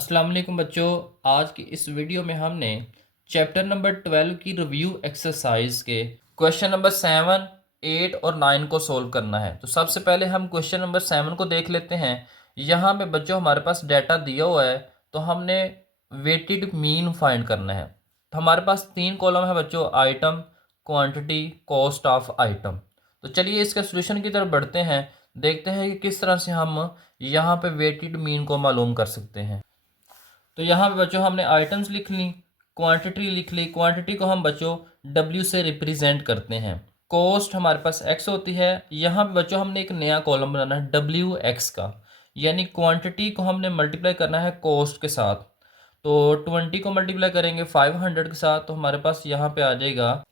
अस्सलाम वालेकुम बच्चों। आज की इस वीडियो में हमने चैप्टर नंबर 12 की रिव्यू एक्सरसाइज के क्वेश्चन नंबर 7, 8 और 9 को सोल्व करना है। तो सबसे पहले हम क्वेश्चन नंबर 7 को देख लेते हैं। यहाँ पे बच्चों हमारे पास डाटा दिया हुआ है, तो हमने वेटेड मीन फाइंड करना है। तो हमारे पास 3 कॉलम है बच्चों, item, quantity, cost of item. तो चलिए इसके सोल्यूशन की तरफ बढ़ते हैं, देखते हैं कि किस तरह से हम यहाँ पे वेटेड मीन को मालूम कर सकते हैं। तो यहाँ पे बच्चों हमने आइटम्स लिख ली, क्वांटिटी लिख ली। क्वांटिटी को हम बच्चों डब्ल्यू से रिप्रेजेंट करते हैं। कॉस्ट हमारे पास एक्स होती है। यहाँ पे बच्चों हमने एक नया कॉलम बनाना है डब्ल्यू एक्स का, यानी क्वांटिटी को हमने मल्टीप्लाई करना है कॉस्ट के साथ। तो 20 को मल्टीप्लाई करेंगे 500 के साथ, तो हमारे पास यहाँ पे आ जाएगा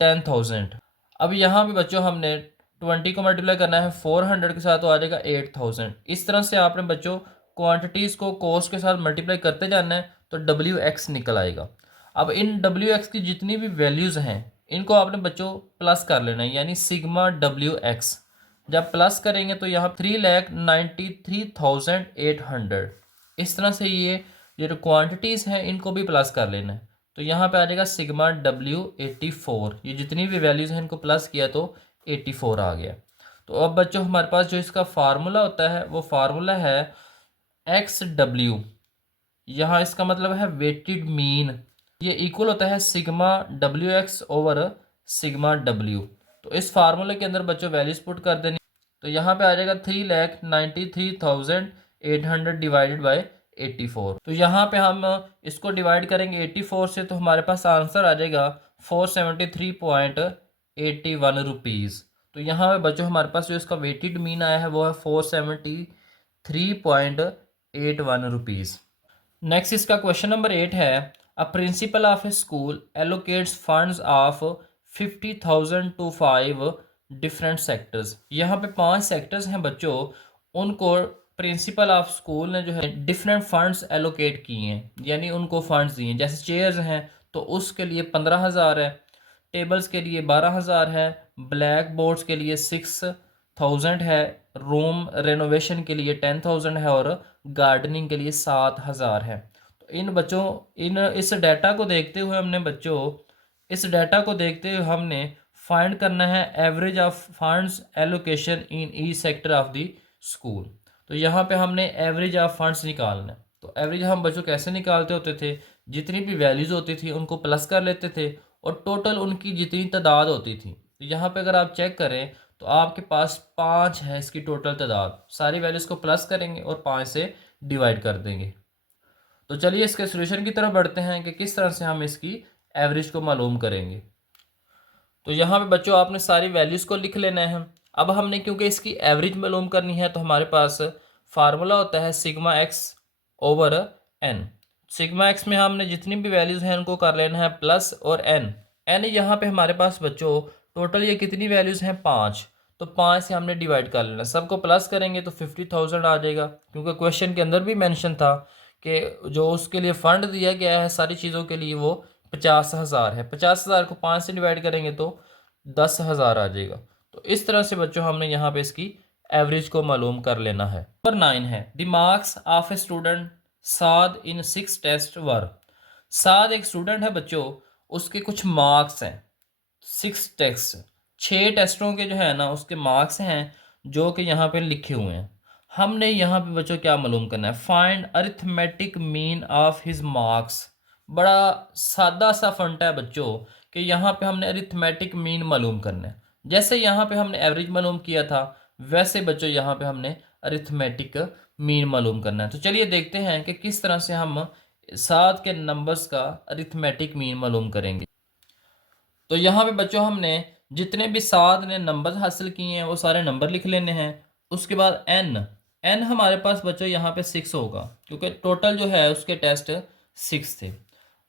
10,000। अब यहाँ पे बच्चों हमने 20 को मल्टीप्लाई करना है 400 के साथ, तो आ जाएगा 8,000। इस तरह से आपने बच्चों क्वांटिटीज़ को कॉस्ट के साथ मल्टीप्लाई करते जाना है, तो डब्ल्यू एक्स निकल आएगा। अब इन डब्ल्यू एक्स की जितनी भी वैल्यूज़ हैं इनको आपने बच्चों प्लस कर लेना है, यानी सिग्मा डब्ल्यू एक्स। जब प्लस करेंगे तो यहाँ 3,93,800। इस तरह से ये जो क्वांटिटीज़ हैं इनको भी प्लस कर लेना है। तो यहाँ पे आ जाएगा सिग्मा डब्ल्यू 84। ये जितनी भी वैल्यूज़ हैं इनको प्लस किया तो 84 आ गया। तो अब बच्चों हमारे पास जो इसका फार्मूला होता है वो फार्मूला है एक्स डब्ल्यू। यहाँ इसका मतलब है वेटेड मीन। ये इक्वल होता है sigma W x over sigma W. तो इस फार्मूले के अंदर बच्चों वैल्यूज पुट कर देनी। तो यहाँ पे आ जाएगा 3,93,800 डिवाइडेड बाई 84। तो यहाँ पे हम इसको डिवाइड करेंगे 84 से, तो हमारे पास आंसर आ जाएगा 473.81 रुपीज़। तो यहाँ पे बच्चों हमारे पास जो इसका वेटेड मीन आया है वो है 473.81 रुपीज़। नेक्स्ट इसका क्वेश्चन नंबर 8 है, a principal of a school allocates funds of 50,000 to 5 different sectors. यहाँ पे 5 सेक्टर्स हैं बच्चों, उनको प्रिंसिपल ऑफ स्कूल ने जो है डिफरेंट फंड्स एलोकेट किए हैं, यानी उनको फंड्स दिए हैं। जैसे चेयर्स हैं तो उसके लिए 15,000 है, टेबल्स के लिए 12,000 है, ब्लैक बोर्ड्स के लिए 6,000 है, रूम रेनोवेशन के लिए 10,000 है और गार्डनिंग के लिए 7,000 है। तो इन बच्चों इस डाटा को देखते हुए हमने बच्चों इस डाटा को देखते हुए हमने फाइंड करना है average of funds allocation in E sector of the school. तो यहाँ पे हमने एवरेज ऑफ फंड्स निकालना है। तो एवरेज हम बच्चों कैसे निकालते होते थे, जितनी भी वैल्यूज़ होती थी उनको प्लस कर लेते थे और टोटल उनकी जितनी तादाद होती थी। तो यहाँ पे अगर आप चेक करें तो आपके पास 5 है इसकी टोटल तादाद। सारी वैल्यूज़ को प्लस करेंगे और 5 से डिवाइड कर देंगे। तो चलिए इसके सोल्यूशन की तरफ बढ़ते हैं कि किस तरह से हम इसकी एवरेज को मालूम करेंगे। तो यहाँ पे बच्चों आपने सारी वैल्यूज़ को लिख लेना है। अब हमने क्योंकि इसकी एवरेज मालूम करनी है तो हमारे पास फार्मूला होता है sigma x over n. Sigma x में हमने जितनी भी वैल्यूज़ हैं उनको कर लेना है प्लस, और एन एन यहाँ पे हमारे पास बच्चों टोटल ये कितनी वैल्यूज़ हैं 5। तो 5 से हमने डिवाइड कर लेना, सबको प्लस करेंगे तो 50,000 आ जाएगा, क्योंकि क्वेश्चन के अंदर भी मेंशन था कि जो उसके लिए फ़ंड दिया गया है सारी चीज़ों के लिए वो 50,000 है। 50,000 को 5 से डिवाइड करेंगे तो 10,000 आ जाएगा। तो इस तरह से बच्चों हमने यहाँ पे इसकी एवरेज को मालूम कर लेना है। नंबर 9 है, the marks of a student Saad in 6 test were. Saad एक स्टूडेंट है बच्चों, उसके कुछ मार्क्स हैं 6 टेस्ट, 6 टेस्टों के जो है ना उसके मार्क्स हैं जो कि यहाँ पे लिखे हुए हैं। हमने यहाँ पे बच्चों क्या मालूम करना है, find arithmetic mean of his marks. बड़ा सादा सा फंड है बच्चों कि यहाँ पे हमने अरिथमेटिक मीन मालूम करना है। जैसे यहाँ पे हमने एवरेज मालूम किया था वैसे बच्चों यहाँ पे हमने अरिथमेटिक मीन मालूम करना है। तो चलिए देखते हैं कि किस तरह से हम 7 के नंबर्स का अरिथमेटिक मीन मालूम करेंगे। तो यहाँ पे बच्चों हमने जितने भी 7 ने नंबर हासिल किए हैं वो सारे नंबर लिख लेने हैं। उसके बाद एन एन हमारे पास बच्चों यहाँ पे 6 होगा, क्योंकि टोटल जो है उसके टेस्ट 6 थे।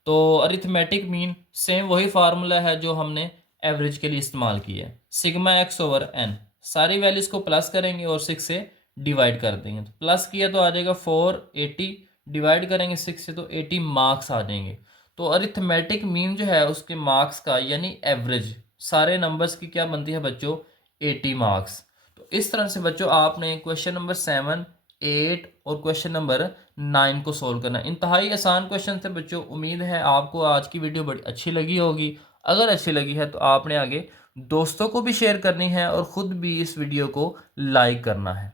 तो अरिथमेटिक मीन सेम वही फार्मूला है जो हमने एवरेज के लिए इस्तेमाल किया है, सिग्मा एक्स ओवर एन। सारी वैल्यूज़ को प्लस करेंगे और 6 से डिवाइड कर देंगे। तो प्लस किया तो आ जाएगा 480, डिवाइड करेंगे 6 से तो 80 मार्क्स आ जाएंगे। तो अरिथमेटिक मीन जो है उसके मार्क्स का यानी एवरेज सारे नंबर्स की क्या बनती है बच्चों, 80 मार्क्स। तो इस तरह से बच्चों आपने क्वेश्चन नंबर 7, 8 और क्वेश्चन नंबर 9 को सोल्व करना है। इंतहाई आसान क्वेश्चन थे बच्चों। उम्मीद है आपको आज की वीडियो बड़ी अच्छी लगी होगी। अगर अच्छी लगी है तो आपने आगे दोस्तों को भी शेयर करनी है और ख़ुद भी इस वीडियो को लाइक करना है।